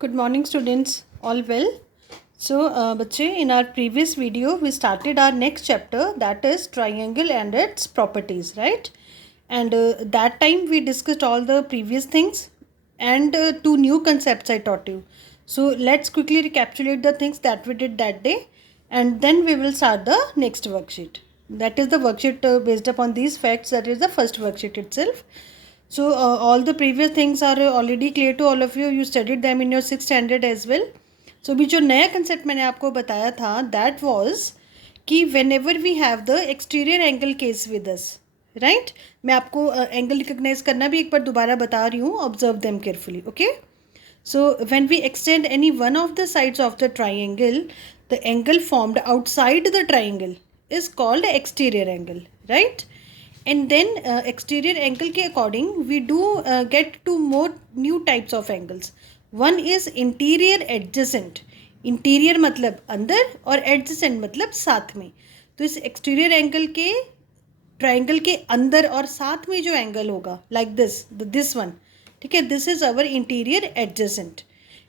Good morning, students. All well? So, बच्चे, in our previous video, we started our next chapter, that is triangle and its properties, right? And that time we discussed all the previous things and two new concepts I taught you. So, let's quickly recapitulate the things that we did that day, and then we will start the next worksheet. That is the worksheet based upon these facts, that is the first worksheet itself. So all the previous things are already clear to all of you. You studied them in your 6th standard as well. So अभी जो नया concept मैंने आपको बताया था, that was कि whenever we have the exterior angle case with us, right? मैं आपको angle recognize करना भी एक बार दोबारा बता रही हूँ. Observe them carefully, okay? So when we extend any one of the sides of the triangle, the angle formed outside the triangle is called exterior angle, right? And then exterior angle के according we do get to more new types of angles. One is interior adjacent. Interior मतलब अंदर और adjacent मतलब साथ में. तो इस exterior angle के triangle के अंदर और साथ में जो angle होगा like this one, ठीक है, this is our interior adjacent.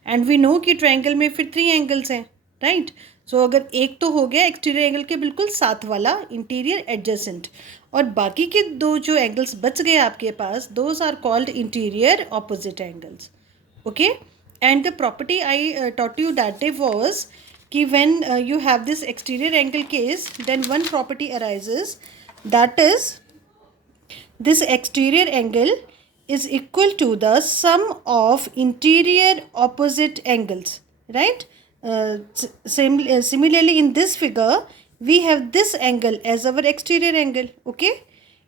And we know कि triangle में फिर 3 angles हैं, right? सो अगर एक तो हो गया एक्सटीरियर एंगल के बिल्कुल साथ वाला इंटीरियर एडजेसेंट, और बाकी के दो जो एंगल्स बच गए आपके पास, those are called interior opposite angles. Okay, and the property I taught you that day was कि when you have this exterior angle case, then one property arises, that is this exterior angle is equal to the sum of interior opposite angles, right? Similarly, in this figure, we have this angle as our exterior angle, okay?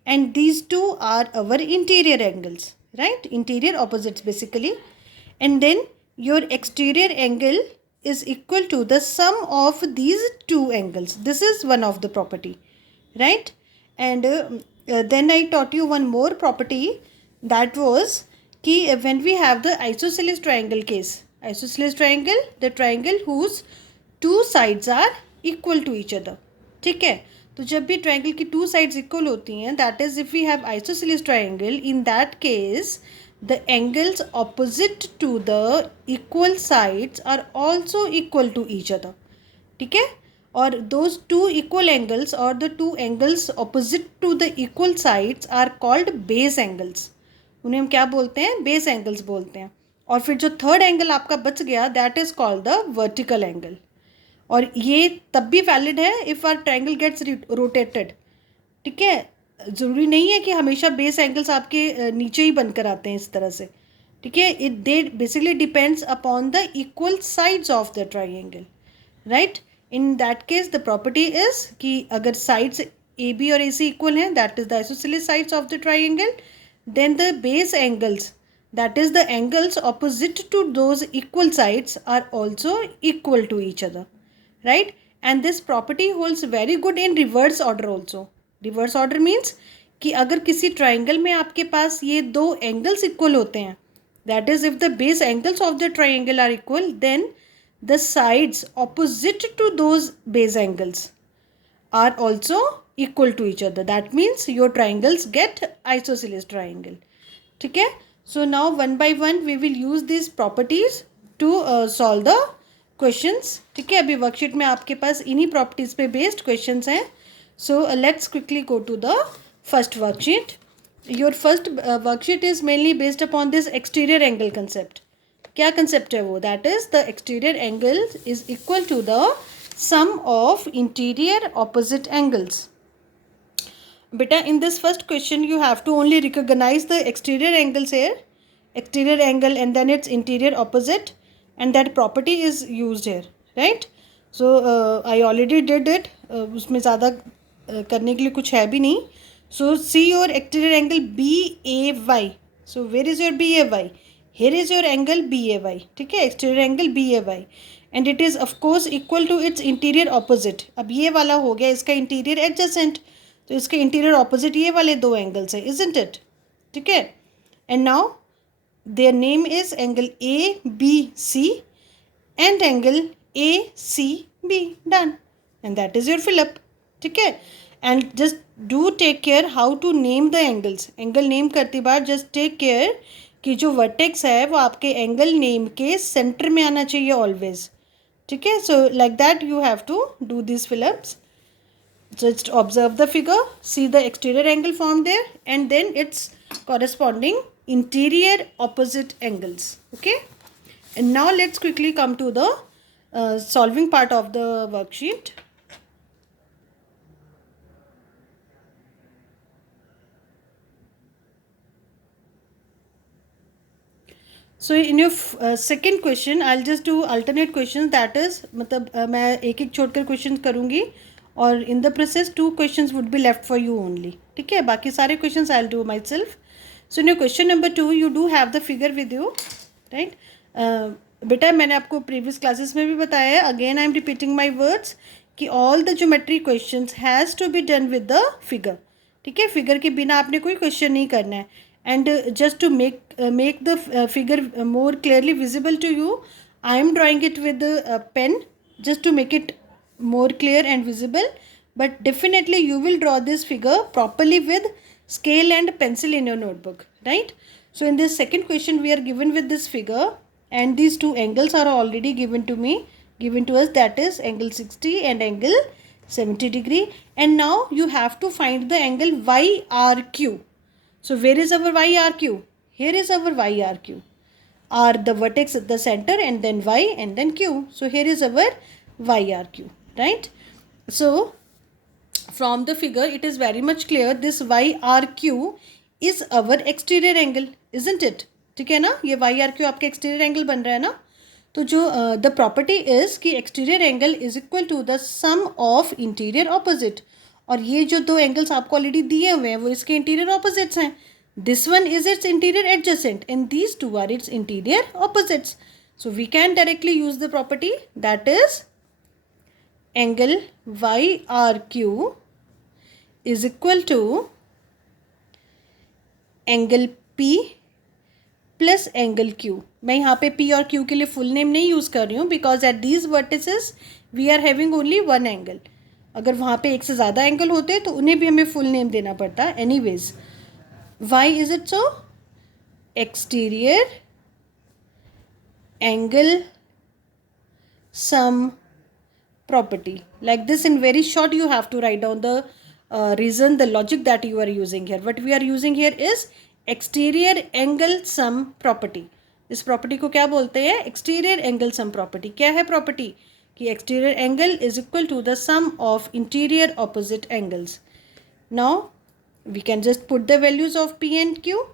And these two are our interior angles, right? Interior opposites basically. And then your exterior angle is equal to the sum of these two angles. This is one of the property, right? And then I taught you one more property, that was कि when we have the isosceles triangle case. Isosceles triangle, the triangle whose two sides are equal to each other, ठीक है? तो जब भी triangle की two sides equal होती हैं, that is if we have isosceles triangle, in that case the angles opposite to the equal sides are also equal to each other, ठीक है? और those two equal angles or the two angles opposite to the equal sides are called base angles. उन्हें हम क्या बोलते हैं? Base angles बोलते हैं. और फिर जो थर्ड एंगल आपका बच गया, that is called the vertical angle. और ये तब भी वैलिड है if our triangle gets rotated, ठीक है? ज़रूरी नहीं है कि हमेशा बेस एंगल्स आपके नीचे ही बनकर आते हैं इस तरह से, ठीक है? It they basically depends upon the equal sides of the triangle, right? In that case the property is कि अगर साइड्स ए बी और ए सी इक्वल हैं, that is the isosceles sides of the triangle. Then the base angles, that is the angles opposite to those equal sides, are also equal to each other, right? And this property holds very good in reverse order also. Reverse order means कि अगर किसी triangle में आपके पास ये दो angles equal होते हैं, that is if the base angles of the triangle are equal, then the sides opposite to those base angles are also equal to each other. That means your triangles get isosceles triangle, ठीक है? So now one by one we will use these properties to solve the questions, ठीक है? अभी worksheet में आपके पास इन्हीं properties पे based questions हैं. So let's quickly go to the first worksheet. Your first worksheet is mainly based upon this exterior angle concept. क्या concept है वो? That is the exterior angle is equal to the sum of interior opposite angles. Beta, in this first question you have to only recognize the exterior angles here, exterior angle and then its interior opposite, and that property is used here, right? So I already did it. उसमें ज़्यादा करने के लिए कुछ है भी नहीं. So see your exterior angle BAY. So where is your BAY? Here is your angle BAY, ठीक है? exterior angle BAY, and it is of course equal to its interior opposite. अब ये वाला हो गया इसका interior adjacent, तो इसके इंटीरियर ऑपोजिट ये वाले दो एंगल्स हैं, इजंट इट? ठीक है? And now their name is angle A B C and angle A C B. Done, and that is your fill up, ठीक है? And just do take care how to name the angles. Angle name करती बार just take care कि जो vertex है वो आपके angle name के सेंटर में आना चाहिए ऑलवेज. ठीक है, so like that you have to do this fill ups. Just observe the figure, see the exterior angle formed there, and then its corresponding interior opposite angles. Okay, and now let's quickly come to the solving part of the worksheet. So in your second question, I'll just do alternate questions. That is, मतलब मैं एक एक छोड़कर question करूँगी और in the process 2 questions would be left for you only. ठीक है, बाकी सारे questions I'll do myself. So in your question number 2, you do have the figure with you, right? बेटा मैंने आपको previous classes में भी बताया है. Again I am repeating my words कि all the geometry questions has to be done with the figure. ठीक है, फिगर के बिना आपने कोई क्वेश्चन नहीं करना है. And just to make the figure more clearly visible to you, I am drawing it with the pen just to make it more clear and visible. But definitely you will draw this figure properly with scale and pencil in your notebook, right? So in this second question we are given with this figure, and these two angles are already given to us, that is angle 60 and angle 70 degree. And now you have to find the angle YRQ. So where is our YRQ? Here is our YRQ. R the vertex at the center, and then Y, and then Q. So here is our YRQ, right? So from the figure it is very much clear this YRQ is our exterior angle, isn't it? ठीक है ना, ये YRQ आपका exterior angle बन रहा है ना. तो जो the property is कि exterior angle is equal to the sum of interior opposite. और ये जो दो एंगल्स आपको ऑलरेडी दिए हुए हैं वो इसके इंटीरियर ऑपोजिट्स हैं. This one is its interior adjacent and these two are its interior opposites. So we can directly use the property that is angle YRQ is equal to angle P plus angle Q. मैं यहाँ पे P और Q के लिए full name नहीं use कर रही हूँ because at these vertices we are having only one angle. अगर वहाँ पे एक से ज़्यादा एंगल होते तो उन्हें भी हमें फुल नेम देना पड़ता. Anyways, why is it so? Exterior angle sum property. Like this, in very short you have to write down the reason, the logic that you are using here. What we are using here is exterior angle sum property. इस property को क्या बोलते हैं? exterior angle sum property. क्या है property? कि exterior angle is equal to the sum of interior opposite angles. Now we can just put the values of P and Q.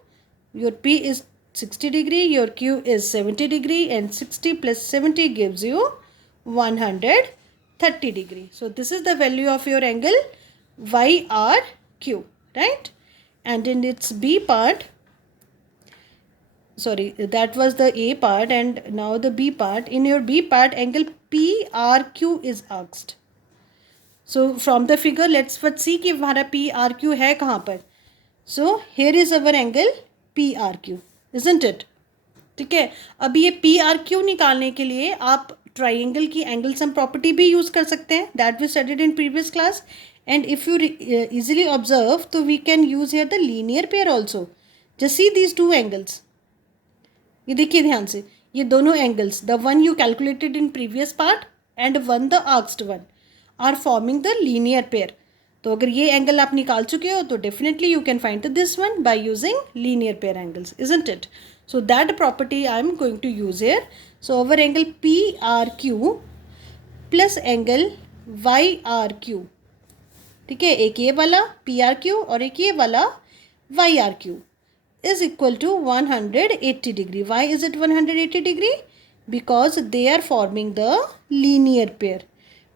Your P is 60 degree, your Q is 70 degree, and 60 plus 70 gives you 130 degree. So this is the value of your angle YRQ, right? And in its B part, sorry, that was the A part, and now the B part. In your B part, angle PRQ is asked. So from the figure, let's first see कि हमारा PRQ है कहाँ पर. So here is our angle PRQ, isn't it? ठीक है. अब ये PRQ निकालने के लिए आप ट्राइंगल की एंगल सम प्रॉपर्टी भी यूज़ कर सकते हैं. That we studied in previous class. And if you easily observe तो we can use here the linear pair also. Just see these two angles. ये देखिए ध्यान से, ये दोनों angles, the one you calculated in previous part and one the asked one, are forming the linear pair. तो अगर ये angle आप निकाल चुके हो तो definitely you can find this one by using linear pair angles, isn't it? So that property I am going to use here. So our angle PRQ plus angle YRQ, ठीक है, एक ये वाला PRQ और एक ये वाला YRQ is equal to 180 degree. Why is it 180 degree? Because they are forming the linear pair.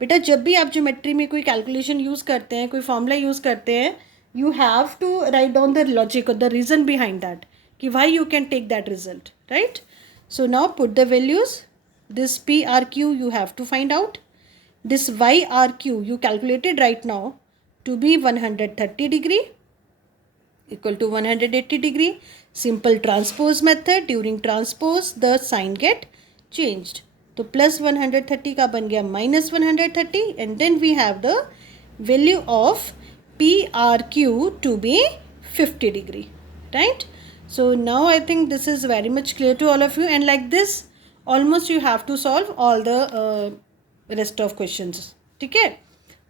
बेटा जब भी आप ज्योमेट्री में कोई कैलकुलेशन यूज़ करते हैं, कोई फॉर्मूला यूज़ करते हैं, you have to write down the logic or the reason behind that. कि why you can take that result, right? So now put the values. This PRQ you have to find out. This YRQ you calculated right now to be 130 degree equal to 180 degree. Simple transpose method. During transpose the sign get changed. तो plus 130 का बन गया minus 130, and then we have the value of PRQ to be 50 degree, right? So now I think this is very much clear to all of you, and like this almost you have to solve all the rest of questions. ठीक है,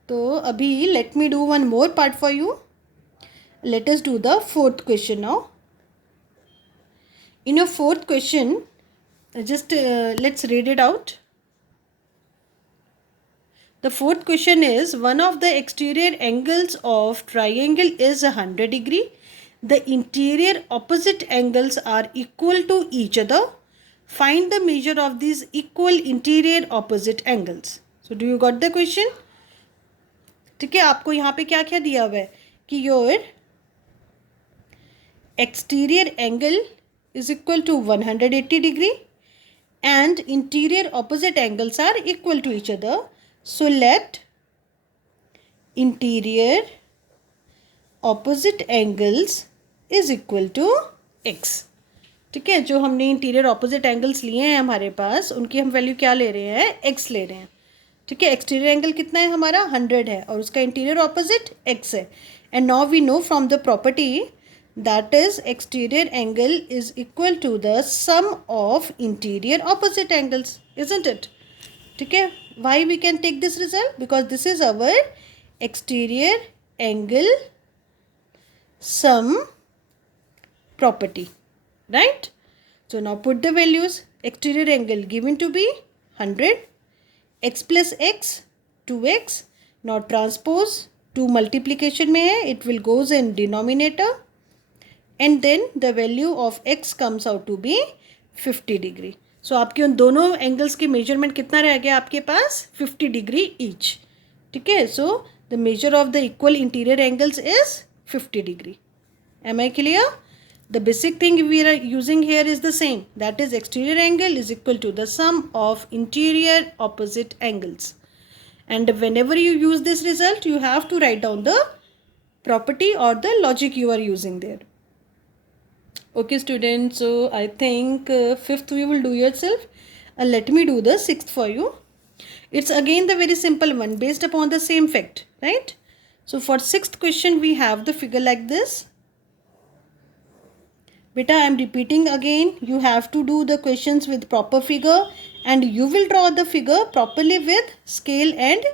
तो अभी let me do one more part for you. Let us do the fourth question now. In your fourth question, just let's read it out. The fourth question is, one of the exterior angles of triangle is 100 degree. The interior opposite angles are equal to each other. Find the measure of these equal interior opposite angles. So do you got the question? ठीक है, आपको यहाँ पे क्या क्या दिया हुआ है कि your exterior angle is equal to 180 degree and interior opposite angles are equal to each other. So let interior opposite angles is equal to x. ठीक है, जो हमने इंटीरियर ऑपोजिट एंगल्स लिए हैं हमारे पास, उनकी हम वैल्यू क्या ले रहे हैं, x ले रहे हैं. ठीक है, एक्सटीरियर एंगल कितना है हमारा, 100 है, और उसका इंटीरियर ऑपोजिट x है. And now we know from the property that is exterior angle is equal to the sum of interior opposite angles, isn't it? ठीक है, why we can take this result, because this is our exterior angle sum property, right? So now put the values. Exterior angle given to be 100, x plus x 2x. Now transpose 2 multiplication में है, it will goes in denominator. And then the value of x comes out to be 50 degree. So आपके उन दोनों angles की measurement कितना रह गया आपके पास, 50 डिग्री ईच. ठीक है, so the measure of the equal interior angles is 50 degree. Am I clear? The basic thing we are using here is the same. That is exterior angle is equal to the sum of interior opposite angles. And whenever you use this result, you have to write down the property or the logic you are using there. Okay students, so I think fifth you will do yourself. Let me do the sixth for you. It's again the very simple one based upon the same fact, right? So for sixth question we have the figure like this. Beta, I am repeating again, you have to do the questions with proper figure and you will draw the figure properly with scale and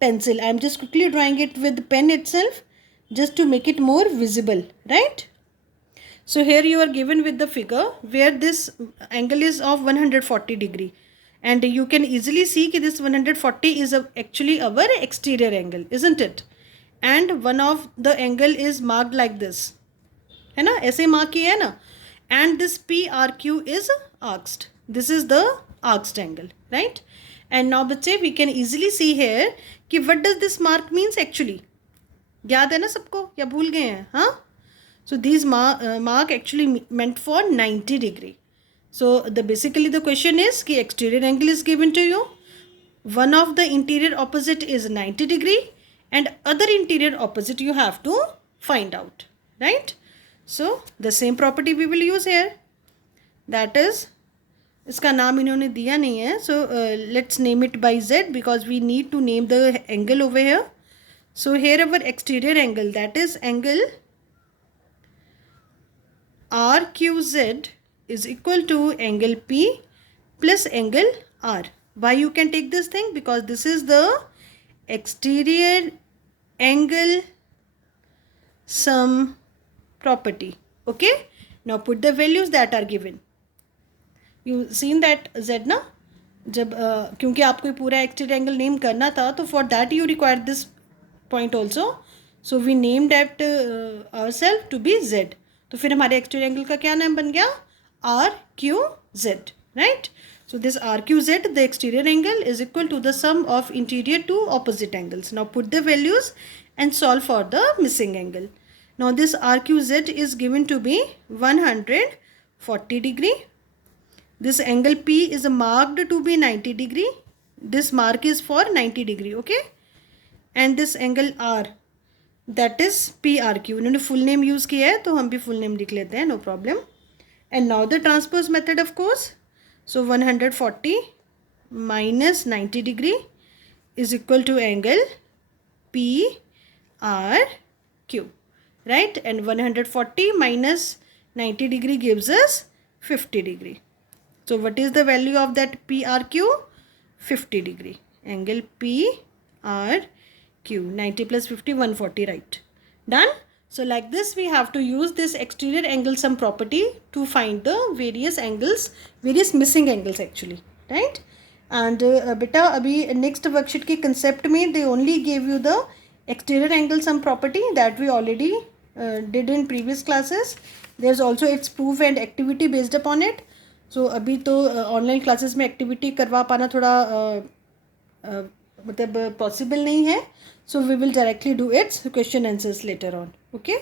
pencil. I am just quickly drawing it with pen itself just to make it more visible, right? So here you are given with the figure where this angle is of 140 degree and you can easily see that this 140 is actually our exterior angle, isn't it? And one of the angle is marked like this, है ना, ऐसे mark किया है ना, and this PRQ is arched. This is the arched angle, right? And now बच्चे we can easily see here कि what does this mark means actually, याद है ना सबको या भूल गए हैं, हाँ? So these mark actually meant for 90 degree. So basically the question is कि exterior angle is given to you. One of the interior opposite is 90 degree and other interior opposite you have to find out, right? So the same property we will use here. That is, इसका नाम इन्होंने दिया नहीं है. So let's name it by Z because we need to name the angle over here. So here our exterior angle, that is angle RQZ is equal to angle P plus angle R. Why you can take this thing? Because this is the exterior angle sum property. Okay. Now put the values that are given. You seen that Z ना? जब क्योंकि आपको ये पूरा exterior angle name करना था, तो for that you require this point also. So we named that ourselves to be Z. तो फिर हमारे एक्सटीरियर एंगल का क्या नाम बन गया, RQZ, right? So this RQZ, the exterior angle is equal to the sum of interior two opposite angles. Now put the values and solve for the missing angle. Now this RQZ is given to be 140 degree. This angle P is marked to be 90 degree. This mark is for 90 degree, okay? And this angle R, that is PRQ. उन्होंने full name use किया है तो हम भी full name लिख लेते हैं, no problem. And now the transpose method of course. So 140 minus 90 degree is equal to angle PRQ, right? And 140 minus 90 degree gives us 50 degree. So what is the value of that PRQ? 50 degree. Angle PRQ. 90 plus 50, 140, right? Done? So like this we have to use this exterior angle sum property to find the various angles, various missing angles actually, right? And beta abhi next worksheet ke concept mein they only gave you the exterior angle sum property that we already did in previous classes. There's also its proof and activity based upon it. So अभी तो online classes में activity करवा पाना थोड़ा मतलब possible नहीं है. So we will directly do its question answers later on. Okay.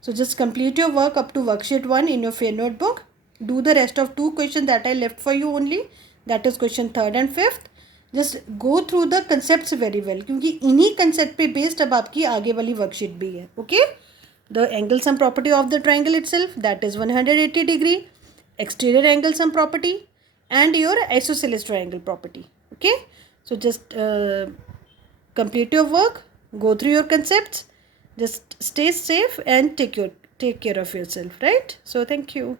So just complete your work up to worksheet 1 in your fair notebook. Do the rest of 2 questions that I left for you only. That is question 3rd and 5th. Just go through the concepts very well क्योंकि इन्हीं concept पे based अब आपकी आगे वाली worksheet भी है. Okay. The angle sum property of the triangle itself, that is 180 degree. Exterior angle sum property and your isosceles triangle property. Okay. So just complete your work, go through your concepts, just stay safe and take care of yourself, right? So thank you.